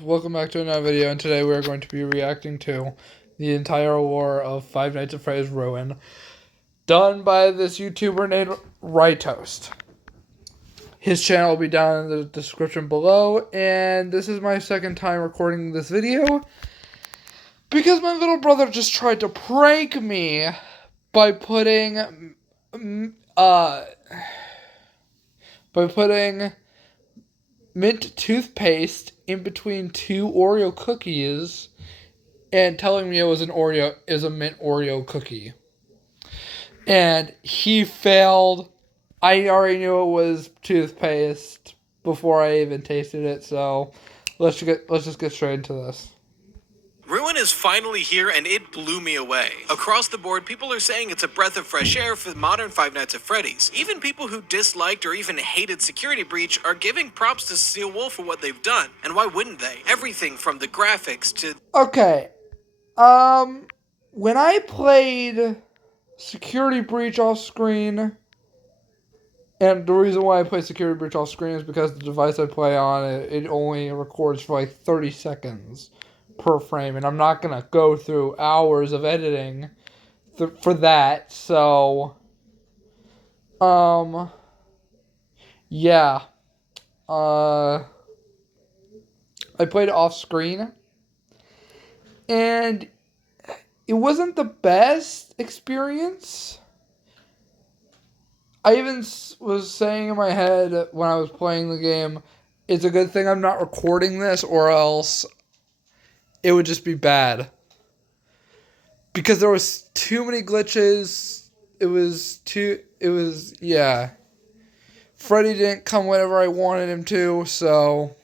Welcome back to another video, and today we are going to be reacting to the entire lore of Five Nights at Freddy's Ruin, done by this YouTuber named Rytoast. His channel will be down in the description below, and this is my second time recording this video, because my little brother just tried to prank me by putting, mint toothpaste in between two Oreo cookies and telling me it was a mint Oreo cookie. And he failed. I already knew it was toothpaste before I even tasted it, so let's just get straight into this. Ruin is finally here, and it blew me away. Across the board, people are saying it's a breath of fresh air for modern Five Nights at Freddy's. Even people who disliked or even hated Security Breach are giving props to Steel Wolf for what they've done. And why wouldn't they? Everything from the graphics to... Okay. When I played Security Breach off screen, and the reason why I play Security Breach off screen is because the device I play on, it only records for like 30 seconds per frame, and I'm not going to go through hours of editing for that, so, yeah, I played it off screen, and it wasn't the best experience. I even was saying in my head when I was playing the game, it's a good thing I'm not recording this, or else it would just be bad. Because there was too many glitches. Yeah. Freddy didn't come whenever I wanted him to, so...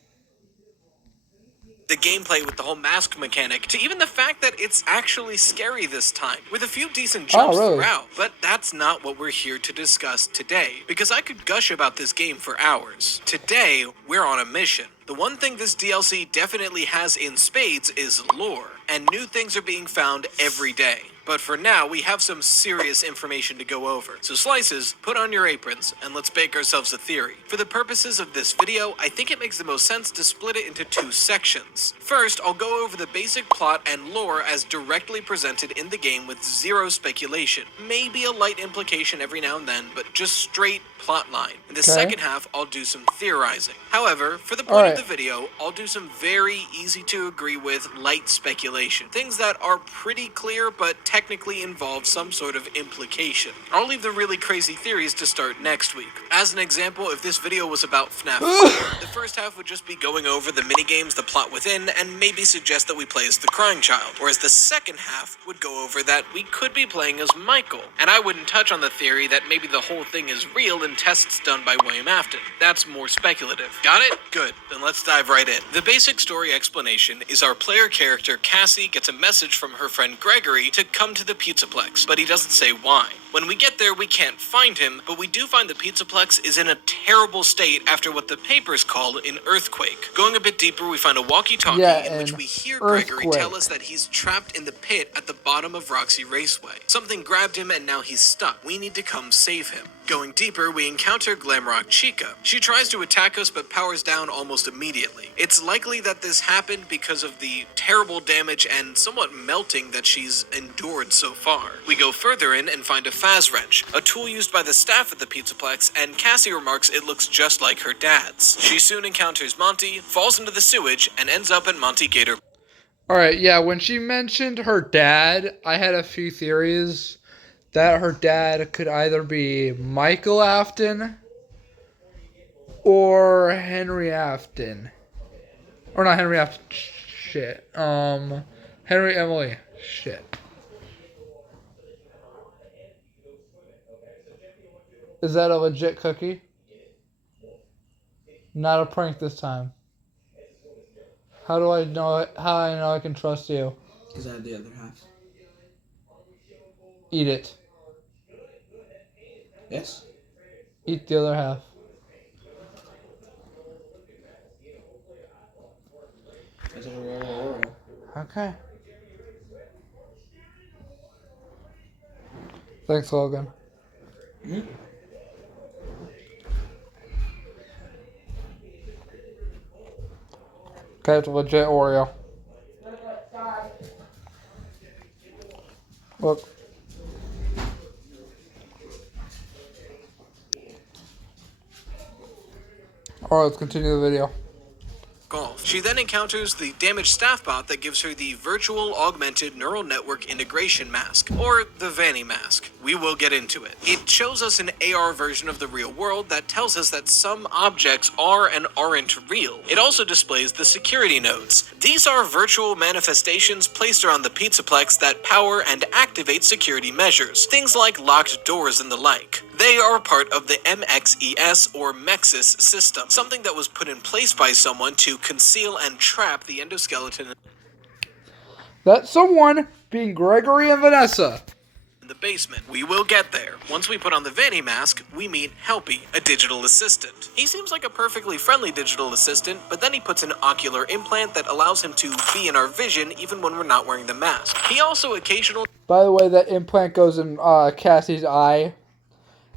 the gameplay with the whole mask mechanic, to even the fact that it's actually scary this time, with a few decent jumps throughout. But that's not what we're here to discuss today, because I could gush about this game for hours. Today, we're on a mission. The one thing this DLC definitely has in spades is lore, and new things are being found every day. But for now, we have some serious information to go over. So Slices, put on your aprons, and let's bake ourselves a theory. For the purposes of this video, I think it makes the most sense to split it into two sections. First, I'll go over the basic plot and lore as directly presented in the game with zero speculation. Maybe a light implication every now and then, but just straight plot line. In the second half, I'll do some theorizing. However, for the point of the video, I'll do some very easy to agree with light speculation. Things that are pretty clear, but technically involve some sort of implication. I'll leave the really crazy theories to start next week. As an example, if this video was about FNAF 4, the first half would just be going over the minigames, the plot within, and maybe suggest that we play as the crying child. Whereas the second half would go over that we could be playing as Michael. And I wouldn't touch on the theory that maybe the whole thing is real and tests done by William Afton. That's more speculative. Got it? Good. Then let's dive right in. The basic story explanation is our player character Cassie gets a message from her friend Gregory to come to the Pizzaplex, but he doesn't say why. When we get there, we can't find him, but we do find the Pizzaplex is in a terrible state after what the papers call an earthquake. Going a bit deeper, we find a walkie-talkie in which we hear Gregory tell us that he's trapped in the pit at the bottom of Roxy Raceway. Something grabbed him and now he's stuck. We need to come save him. Going deeper, we encounter Glamrock Chica. She tries to attack us but powers down almost immediately. It's likely that this happened because of the terrible damage and somewhat melting that she's endured so far. We go further in and find a Faz Wrench, a tool used by the staff at the Pizzaplex, and Cassie remarks it looks just like her dad's. She soon encounters Monty, falls into the sewage, and ends up at Monty Gator. Alright, yeah, when she mentioned her dad, I had a few theories that her dad could either be Michael Afton or Henry Afton. Or not Henry Afton, shit. Henry Emily, shit. Is that a legit cookie? Not a prank this time. How do I know it? How I know I can trust you? Because I have the other half. Eat it. Yes? Eat the other half. It's a real Oreo. Okay. Thanks, Logan. Mm-hmm. Okay, it's a legit Oreo. Look. Alright, let's continue the video. Golf. She then encounters the damaged staff bot that gives her the Virtual Augmented Neural Network Integration Mask, or the Vanny Mask. We will get into it. It shows us an AR version of the real world that tells us that some objects are and aren't real. It also displays the security nodes. These are virtual manifestations placed around the Pizzaplex that power and activate security measures, things like locked doors and the like. They are part of the MXES or Mexis system, something that was put in place by someone to conceal and trap the endoskeleton That's someone being Gregory and Vanessa. in the basement. We will get there. Once we put on the Vanny mask, we meet Helpy, a digital assistant. He seems like a perfectly friendly digital assistant, but then he puts an ocular implant that allows him to be in our vision even when we're not wearing the mask. He also occasionally By the way, that implant goes in Cassie's eye.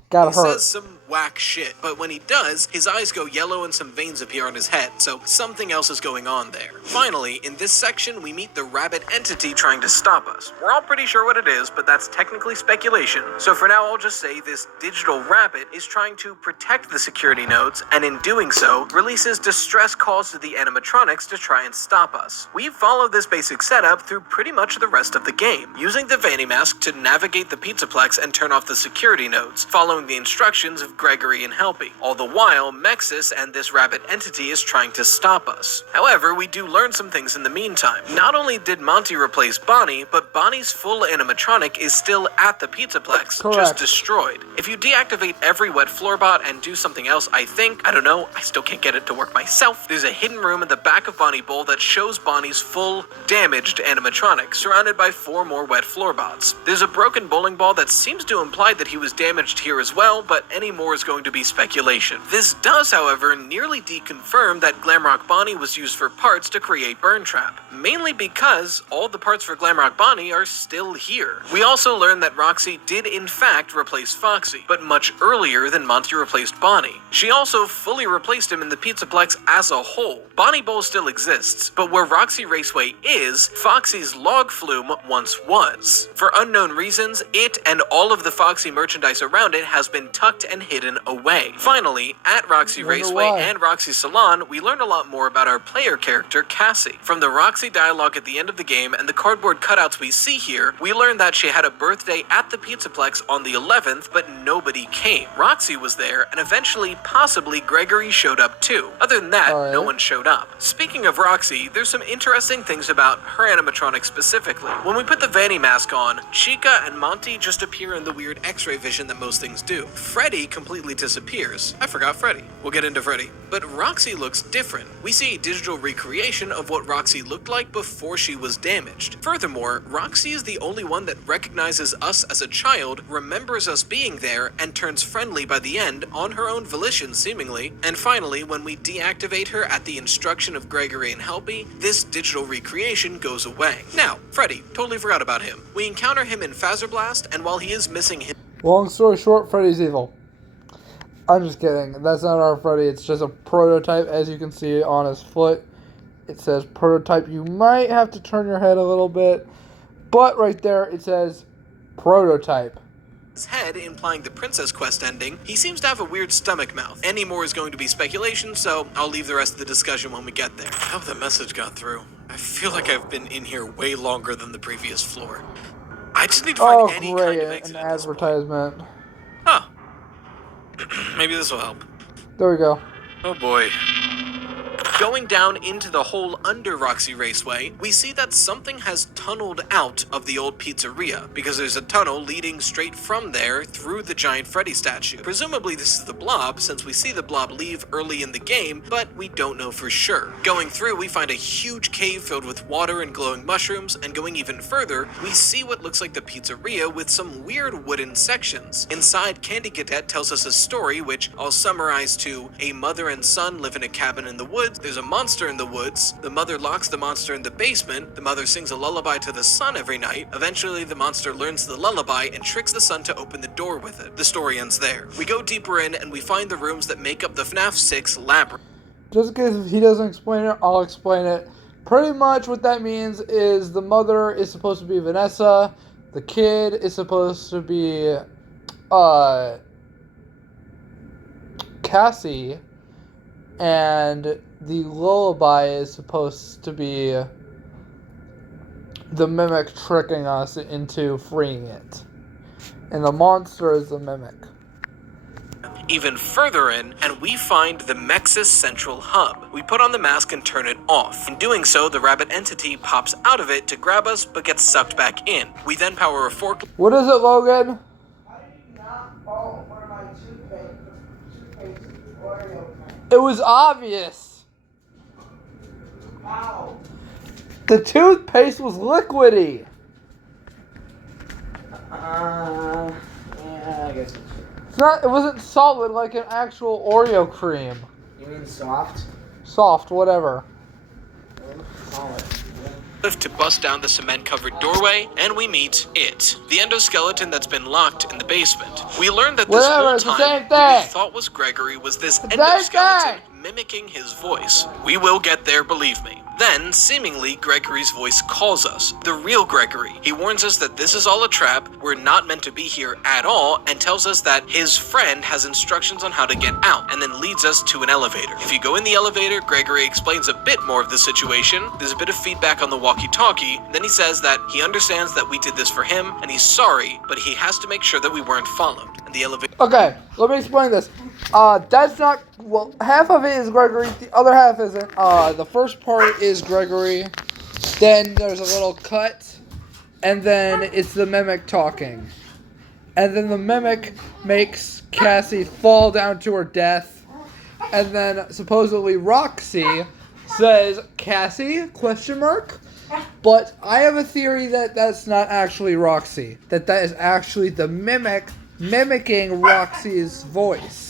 Gotta hurt. says some whack shit, but when he does, his eyes go yellow and some veins appear on his head, so something else is going on there. Finally, in this section, we meet the rabbit entity trying to stop us. We're all pretty sure what it is, but that's technically speculation, so for now I'll just say this digital rabbit is trying to protect the security nodes, and in doing so, releases distress calls to the animatronics to try and stop us. We follow this basic setup through pretty much the rest of the game, using the Vanny mask to navigate the Pizzaplex and turn off the security nodes, following the instructions of Gregory and Helpy. All the while, Mexis and this rabbit entity is trying to stop us. However, we do learn some things in the meantime. Not only did Monty replace Bonnie, but Bonnie's full animatronic is still at the Pizzaplex, Correct. just destroyed. If you deactivate every wet floor bot and do something else, I don't know, I still can't get it to work myself, there's a hidden room in the back of Bonnie Bowl that shows Bonnie's full, damaged animatronic, surrounded by 4 more wet floor bots. There's a broken bowling ball that seems to imply that he was damaged here as well, but any more is going to be speculation. This does, however, nearly deconfirm that Glamrock Bonnie was used for parts to create Burn Trap, mainly because all the parts for Glamrock Bonnie are still here. We also learn that Roxy did in fact replace Foxy, but much earlier than Monty replaced Bonnie. She also fully replaced him in the Pizzaplex as a whole. Bonnie Bowl still exists, but where Roxy Raceway is, Foxy's log flume once was. For unknown reasons, it and all of the Foxy merchandise around it has been tucked and hidden away. Finally, at Roxy Wonder Raceway why. and Roxy Salon, we learned a lot more about our player character, Cassie. From the Roxy dialogue at the end of the game and the cardboard cutouts we see here, we learned that she had a birthday at the Pizzaplex on the 11th, but nobody came. Roxy was there, and eventually, possibly, Gregory showed up too. Other than that, Alright. no one showed up. Speaking of Roxy, there's some interesting things about her animatronic specifically. When we put the Vanny mask on, Chica and Monty just appear in the weird X-ray vision that most things do. Freddy completely disappears. I forgot Freddy. We'll get into Freddy. But Roxy looks different. We see a digital recreation of what Roxy looked like before she was damaged. Furthermore, Roxy is the only one that recognizes us as a child, remembers us being there, and turns friendly by the end on her own volition seemingly. And finally, when we deactivate her at the instruction of Gregory and Helpy, this digital recreation goes away. Now, Freddy, totally forgot about him. We encounter him in Phaser Blast, and while he is missing his Long story short, Freddy's evil. I'm just kidding. That's not our Freddy. It's just a prototype, as you can see on his foot. It says prototype. You might have to turn your head a little bit, but right there it says prototype. head, implying the Princess Quest ending, he seems to have a weird stomach mouth. Any more is going to be speculation, so I'll leave the rest of the discussion when we get there. I hope the message got through. I feel like I've been in here way longer than the previous floor. I just need to find any kind of exit. An advertisement. Huh. Maybe this will help. There we go. Oh boy. Going down into the hole under Roxy Raceway, we see that something has tunneled out of the old pizzeria, because there's a tunnel leading straight from there through the giant Freddy statue. Presumably this is the Blob, since we see the Blob leave early in the game, but we don't know for sure. Going through, we find a huge cave filled with water and glowing mushrooms, and going even further, we see what looks like the pizzeria with some weird wooden sections. Inside, Candy Cadet tells us a story, which I'll summarize to: a mother and son live in a cabin in the woods, there's a monster in the woods, the mother locks the monster in the basement, the mother sings a lullaby to the son every night, eventually the monster learns the lullaby and tricks the son to open the door with it. The story ends there. We go deeper in and we find the rooms that make up the FNAF 6 labyrinth. just in case he doesn't explain it, I'll explain it. Pretty much what that means is the mother is supposed to be Vanessa, the kid is supposed to be Cassie, and the lullaby is supposed to be the mimic tricking us into freeing it. And the monster is the mimic. Even further in, and we find the Mexis Central Hub. We put on the mask and turn it off. In doing so, the rabbit entity pops out of it to grab us, but gets sucked back in. We then power a fork. What is it, Logan? It was obvious. Wow. The toothpaste was liquidy. Yeah, I guess. It wasn't solid like an actual Oreo cream. You mean soft? Soft, whatever. Solid. To bust down the cement-covered doorway, and we meet it. The endoskeleton that's been locked in the basement. We learn that this whole time, what we thought was Gregory was this endoskeleton mimicking his voice. We will get there, believe me. Then, seemingly, Gregory's voice calls us. The real Gregory. He warns us that this is all a trap, we're not meant to be here at all, and tells us that his friend has instructions on how to get out, and then leads us to an elevator. If you go in the elevator, Gregory explains a bit more of the situation. There's a bit of feedback on the walkie-talkie. Then he says that he understands that we did this for him, and he's sorry, but he has to make sure that we weren't followed. And the elevator... Okay, let me explain this. That's not... Well, half of it is Gregory, the other half isn't. The first part is Gregory, then there's a little cut, and then it's the mimic talking. And then the mimic makes Cassie fall down to her death, and then supposedly Roxy says, Cassie, question mark? But I have a theory that that's not actually Roxy, that is actually the mimic mimicking Roxy's voice.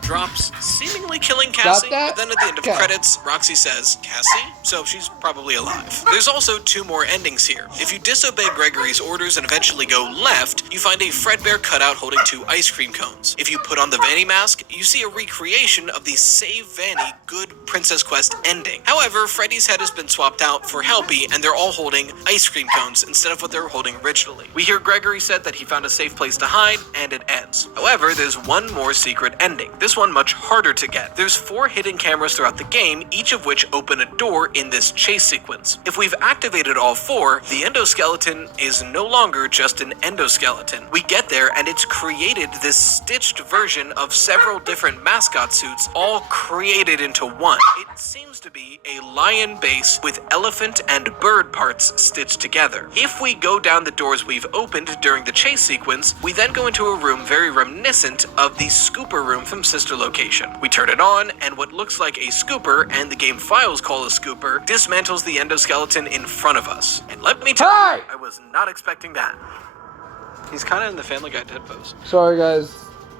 Drops, seemingly killing Cassie, but then at the end of credits, Roxy says, Cassie? So she's probably alive. There's also two more endings here. If you disobey Gregory's orders and eventually go left, you find a Fredbear cutout holding two ice cream cones. If you put on the Vanny mask, you see a recreation of the Save Vanny Good Princess Quest ending. However, Freddy's head has been swapped out for Helpy, and they're all holding ice cream cones instead of what they were holding originally. We hear Gregory said that he found a safe place to hide, and it ends. However, there's one more secret ending. This one much harder to get. There's 4 hidden cameras throughout the game, each of which open a door in this chase sequence. If we've activated all 4, the endoskeleton is no longer just an endoskeleton. We get there and it's created this stitched version of several different mascot suits, all created into one. It seems to be a lion base with elephant and bird parts stitched together. If we go down the doors we've opened during the chase sequence, we then go into a room very reminiscent of the scooper room from Sister Location. We turn it on, and what looks like a scooper, and the game files call a scooper, dismantles the endoskeleton in front of us. And let me tell you, I was not expecting that. He's kind of in the Family Guy dead pose. Sorry guys,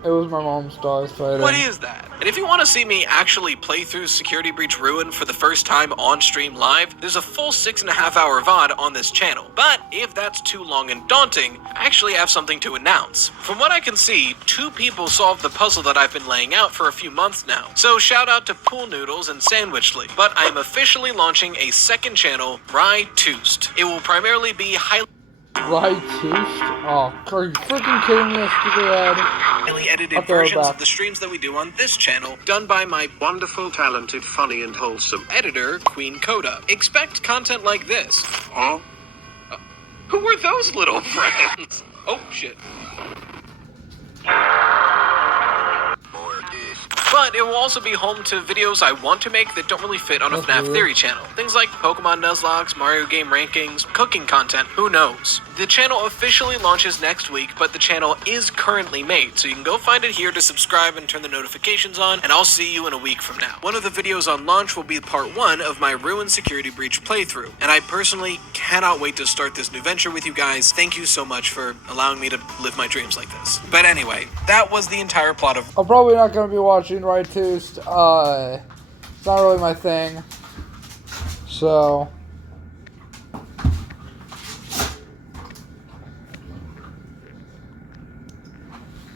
it was my mom's dog fighting. What is that? And if you want to see me actually play through Security Breach Ruin for the first time on stream live, there's a full 6.5 hour VOD on this channel. But if that's too long and daunting, I actually have something to announce. From what I can see, 2 people solved the puzzle that I've been laying out for a few months now. So shout out to Pool Noodles and Sandwichly. But I am officially launching a second channel, Rye Toost. It will primarily be highly Oh, are you freaking kidding me, stupid ad? highly edited versions of the streams that we do on this channel, done by my wonderful, talented, funny, and wholesome editor, Queen Coda. Expect content like this. Huh? Who were those little friends? Oh, shit. But it will also be home to videos I want to make that don't really fit on a FNAF Theory channel. Things like Pokemon Nuzlocke, Mario game rankings, cooking content, who knows. The channel officially launches next week, but the channel is currently made, so you can go find it here to subscribe and turn the notifications on, and I'll see you in a week from now. One of the videos on launch will be part 1 of my Ruin Security Breach playthrough, and I personally cannot wait to start this new venture with you guys. Thank you so much for allowing me to live my dreams like this. But anyway, that was the entire plot of... I'm probably not going to be watching Rye Toost. It's not really my thing. So...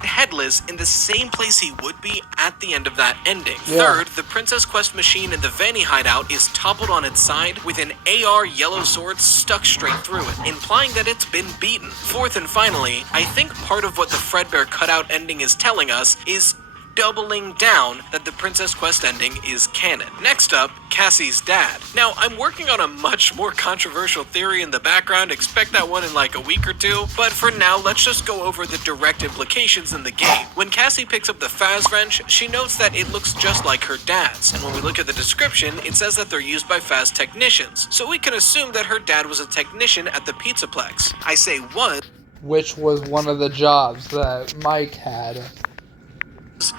Headless Palace in the same place he would be at the end of that ending. Yeah. Third, the Princess Quest machine in the Vanny hideout is toppled on its side with an AR yellow sword stuck straight through it, implying that it's been beaten. Fourth and finally, I think part of what the Fredbear cutout ending is telling us is doubling down that the Princess Quest ending is canon. Next up, Cassie's dad. Now, I'm working on a much more controversial theory in the background, expect that one in like a week or two, but for now, let's just go over the direct implications in the game. When Cassie picks up the Faz wrench, she notes that it looks just like her dad's, and when we look at the description, it says that they're used by Faz technicians, so we can assume that her dad was a technician at the Pizzaplex. I say was, which was one of the jobs that Mike had.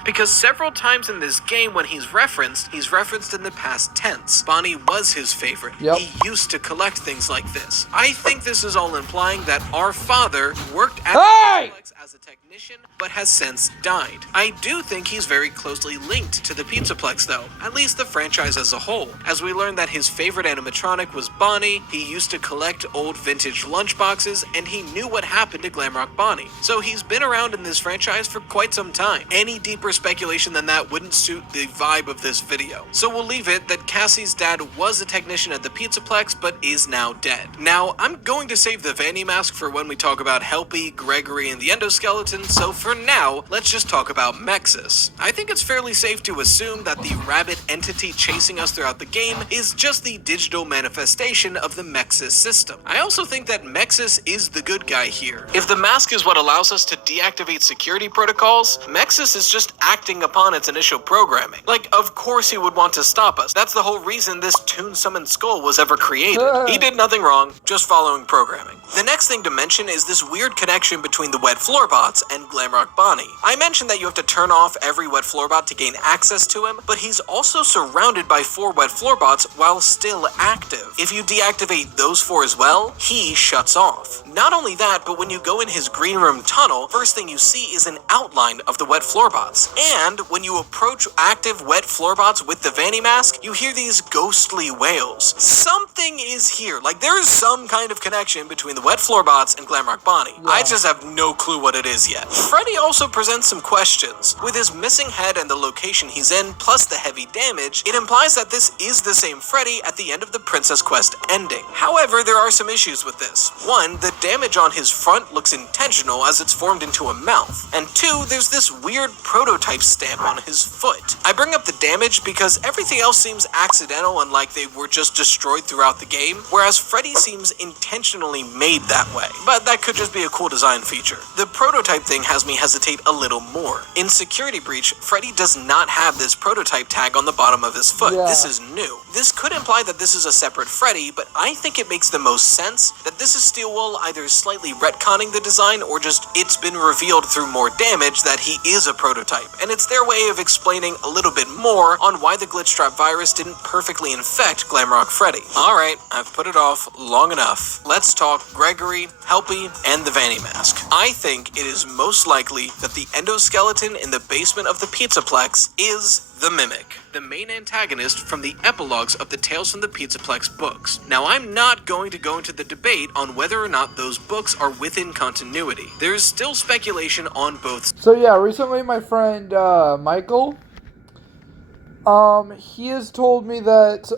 because several times in this game when he's referenced in the past tense. Bonnie was his favorite. Yep. He used to collect things like this. I think this is all implying that our father worked at Hey! the Pizzaplex as a technician, but has since died. I do think he's very closely linked to the Pizzaplex though, at least the franchise as a whole, as we learn that his favorite animatronic was Bonnie, he used to collect old vintage lunchboxes, and he knew what happened to Glamrock Bonnie. So he's been around in this franchise for quite some time. Any deeper speculation than that wouldn't suit the vibe of this video. So we'll leave it that Cassie's dad was a technician at the Pizzaplex, but is now dead. Now, I'm going to save the Vanny mask for when we talk about Helpy, Gregory, and the Endoskeleton, so for now, let's just talk about Mexis. I think it's fairly safe to assume that the rabbit entity chasing us throughout the game is just the digital manifestation of the Mexis system. I also think that Mexis is the good guy here. If the mask is what allows us to deactivate security protocols, Mexis is just acting upon its initial programming. Like, of course he would want to stop us. That's the whole reason this Toon Summoned Skull was ever created. He did nothing wrong, just following programming. The next thing to mention is this weird connection between the Wet Floorbots and Glamrock Bonnie. I mentioned that you have to turn off every Wet Floorbot to gain access to him, but he's also surrounded by 4 Wet Floorbots while still active. If you deactivate those 4 as well, he shuts off. Not only that, but when you go in his green room tunnel, first thing you see is an outline of the Wet Floorbots. And when you approach active Wet Floorbots with the Vanny mask, you hear these ghostly wails. Something is here. Like, there is some kind of connection between the Wet Floorbots and Glamrock Bonnie. Yeah. I just have no clue what it is yet. Freddy also presents some questions. With his missing head and the location he's in, plus the heavy damage, it implies that this is the same Freddy at the end of the Princess Quest ending. However, there are some issues with this. 1, the damage on his front looks intentional as it's formed into a mouth. And 2, there's this weird prototype stamp on his foot. I bring up the damage because everything else seems accidental and like they were just destroyed throughout the game, whereas Freddy seems intentionally made that way. But that could just be a cool design feature. The prototype thing has me hesitate a little more. In Security Breach, Freddy does not have this prototype tag on the bottom of his foot. Yeah. This is new. This could imply that this is a separate Freddy, but I think it makes the most sense that this is Steelwool either slightly retconning the design or just it's been revealed through more damage that he is a prototype. And it's their way of explaining a little bit more on why the Glitchtrap virus didn't perfectly infect Glamrock Freddy. Alright, I've put it off long enough. Let's talk Gregory, Helpy, and the Vanny mask. I think it is most likely that the endoskeleton in the basement of the Pizzaplex is the Mimic, the main antagonist from the epilogues of the Tales from the Pizzaplex books. Now, I'm not going to go into the debate on whether or not those books are within continuity. There is still speculation on both. So yeah, recently my friend Michael, he has told me that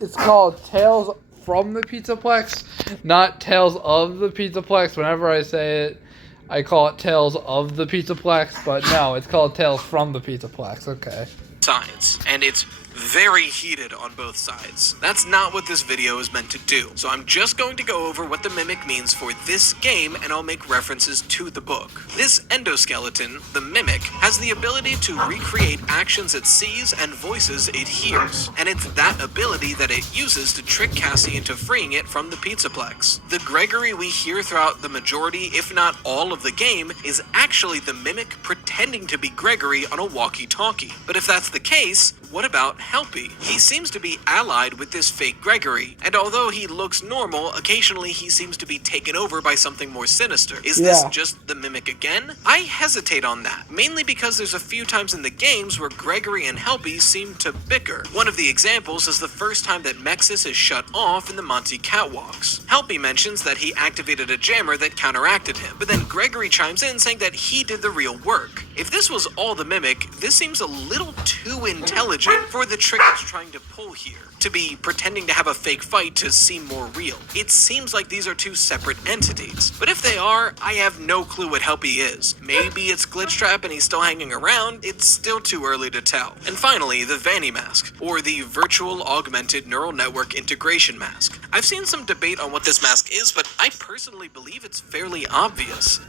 it's called Tales from the Pizzaplex, not Tales of the Pizzaplex. Whenever I say it, I call it Tales of the Pizzaplex, but no, it's called Tales from the Pizzaplex. Okay. Sides, and it's very heated on both sides. That's not what this video is meant to do, so I'm just going to go over what the Mimic means for this game, and I'll make references to the book. This endoskeleton, the Mimic, has the ability to recreate actions it sees and voices it hears, and it's that ability that it uses to trick Cassie into freeing it from the Pizzaplex. The Gregory we hear throughout the majority, if not all of the game, is actually the Mimic pretending to be Gregory on a walkie-talkie. But if that's the case, what about Helpy? He seems to be allied with this fake Gregory, and although he looks normal, occasionally he seems to be taken over by something more sinister. Is this just the Mimic again? I hesitate on that, mainly because there's a few times in the games where Gregory and Helpy seem to bicker. One of the examples is the first time that Mexis is shut off in the Monty Catwalks. Helpy mentions that he activated a jammer that counteracted him, but then Gregory chimes in saying that he did the real work. If this was all the Mimic, this seems a little too intelligent for the trick it's trying to pull here, to be pretending to have a fake fight to seem more real. It seems like these are two separate entities, but if they are, I have no clue what Helpy is. Maybe it's Glitchtrap and he's still hanging around, it's still too early to tell. And finally, the Vanny mask, or the Virtual Augmented Neural Network Integration mask. I've seen some debate on what this mask is, but I personally believe it's fairly obvious.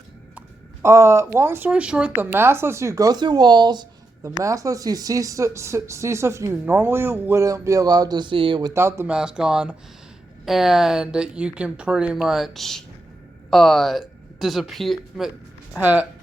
Long story short, the mask lets you go through walls. The mask lets you see stuff you normally wouldn't be allowed to see without the mask on. And you can pretty much disappear, have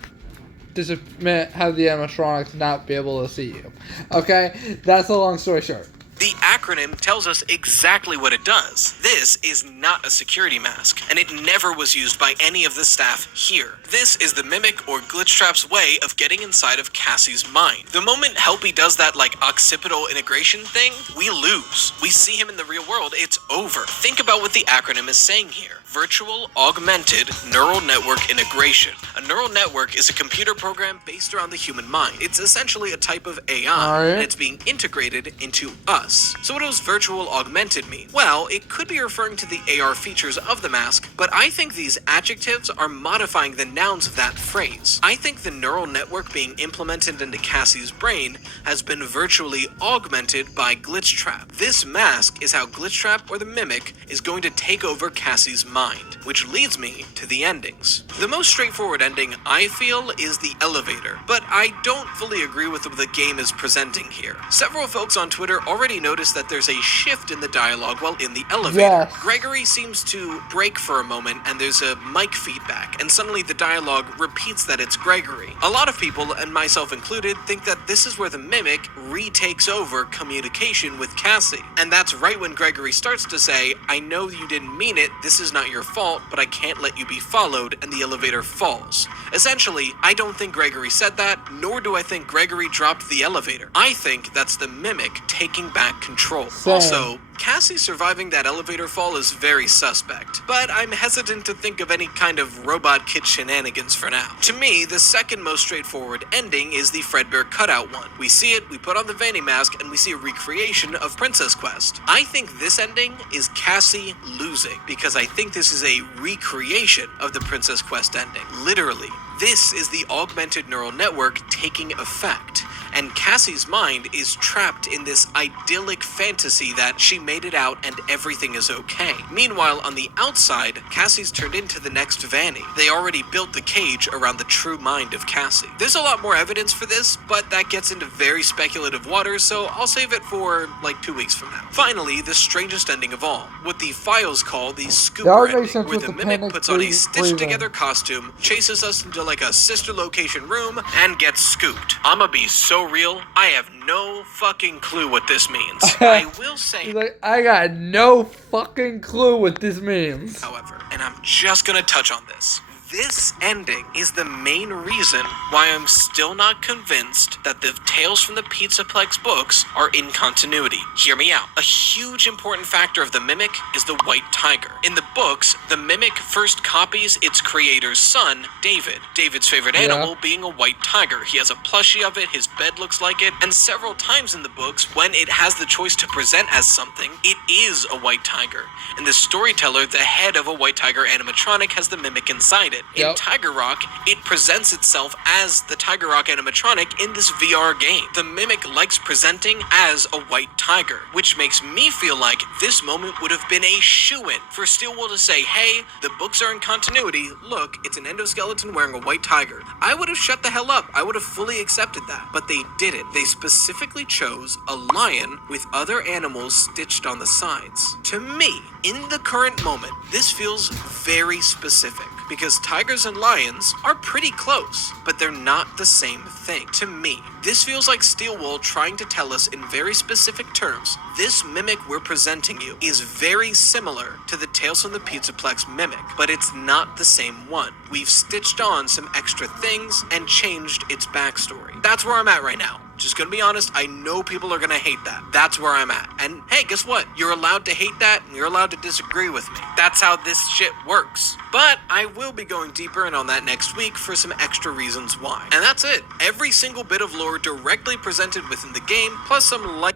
the animatronics not be able to see you. Okay? That's a long story short. The acronym tells us exactly what it does. This is not a security mask, and it never was used by any of the staff here. This is the Mimic or Glitchtrap's way of getting inside of Cassie's mind. The moment Helpy does that occipital integration thing, we lose. We see him in the real world, it's over. Think about what the acronym is saying here. Virtual Augmented Neural Network Integration. A neural network is a computer program based around the human mind. It's essentially a type of AI, and it's being integrated into us. So what does Virtual Augmented mean? Well, it could be referring to the AR features of the mask, but I think these adjectives are modifying the nouns of that phrase. I think the neural network being implemented into Cassie's brain has been virtually augmented by Glitchtrap. This mask is how Glitchtrap, or the Mimic, is going to take over Cassie's mind, which leads me to the endings. The most straightforward ending, I feel, is the elevator, but I don't fully agree with what the game is presenting here. Several folks on Twitter already noticed that there's a shift in the dialogue while in the elevator. Yes. Gregory seems to break for a moment and there's a mic feedback, and suddenly the dialogue repeats that it's Gregory. A lot of people, and myself included, think that this is where the Mimic retakes over communication with Cassie. And that's right when Gregory starts to say, I know you didn't mean it, this is not your fault, but I can't let you be followed, and the elevator falls. Essentially, I don't think Gregory said that, nor do I think Gregory dropped the elevator. I think that's the Mimic taking back control. Same. Also, Cassie surviving that elevator fall is very suspect, but I'm hesitant to think of any kind of robot kid shenanigans for now. To me, the second most straightforward ending is the Fredbear cutout one. We see it, we put on the Vanny mask, and we see a recreation of Princess Quest. I think this ending is Cassie losing, because I think this is a recreation of the Princess Quest ending. Literally, this is the augmented neural network taking effect. And Cassie's mind is trapped in this idyllic fantasy that she made it out and everything is okay. Meanwhile, on the outside, Cassie's turned into the next Vanny. They already built the cage around the true mind of Cassie. There's a lot more evidence for this, but that gets into very speculative waters, so I'll save it for 2 weeks from now. Finally, the strangest ending of all, what the files call the scooper ending, where the Mimic puts on a stitched-together costume, chases us into a sister location room, and gets scooped. I'ma be so real, I have no fucking clue what this means. I will say, He's like, I got no fucking clue what this means. However, and I'm just gonna touch on this. This ending is the main reason why I'm still not convinced that the Tales from the Pizzaplex books are in continuity. Hear me out. A huge important factor of the Mimic is the white tiger. In the books, the Mimic first copies its creator's son, David. David's favorite animal being a white tiger. He has a plushie of it, his bed looks like it, and several times in the books, when it has the choice to present as something, it is a white tiger. In the storyteller, the head of a white tiger animatronic has the Mimic inside it. In Tiger Rock, it presents itself as the Tiger Rock animatronic in this VR game. The Mimic likes presenting as a white tiger, which makes me feel like this moment would have been a shoo-in for Steelwool to say, hey, the books are in continuity, look, it's an endoskeleton wearing a white tiger. I would have shut the hell up. I would have fully accepted that. But they didn't. They specifically chose a lion with other animals stitched on the sides. To me, in the current moment, this feels very specific, because tigers and lions are pretty close, but they're not the same thing. To me, this feels like Steel Wool trying to tell us in very specific terms, this mimic we're presenting you is very similar to the Tales from the Pizzaplex mimic, but it's not the same one. We've stitched on some extra things and changed its backstory. That's where I'm at right now. Just gonna be honest, I know people are gonna hate that. That's where I'm at. And hey, guess what? You're allowed to hate that and you're allowed to disagree with me. That's how this shit works. But I will be going deeper in on that next week for some extra reasons why. And that's it. Every single bit of lore directly presented within the game, plus some like...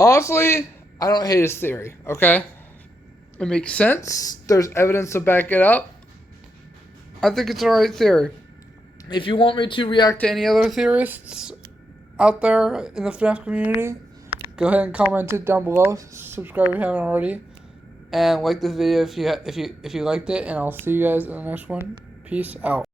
Honestly, I don't hate his theory, okay? It makes sense. There's evidence to back it up. I think it's the right theory. If you want me to react to any other theorists out there in the FNAF community, go ahead and comment it down below. Subscribe if you haven't already, and like this video if you liked it. And I'll see you guys in the next one. Peace out.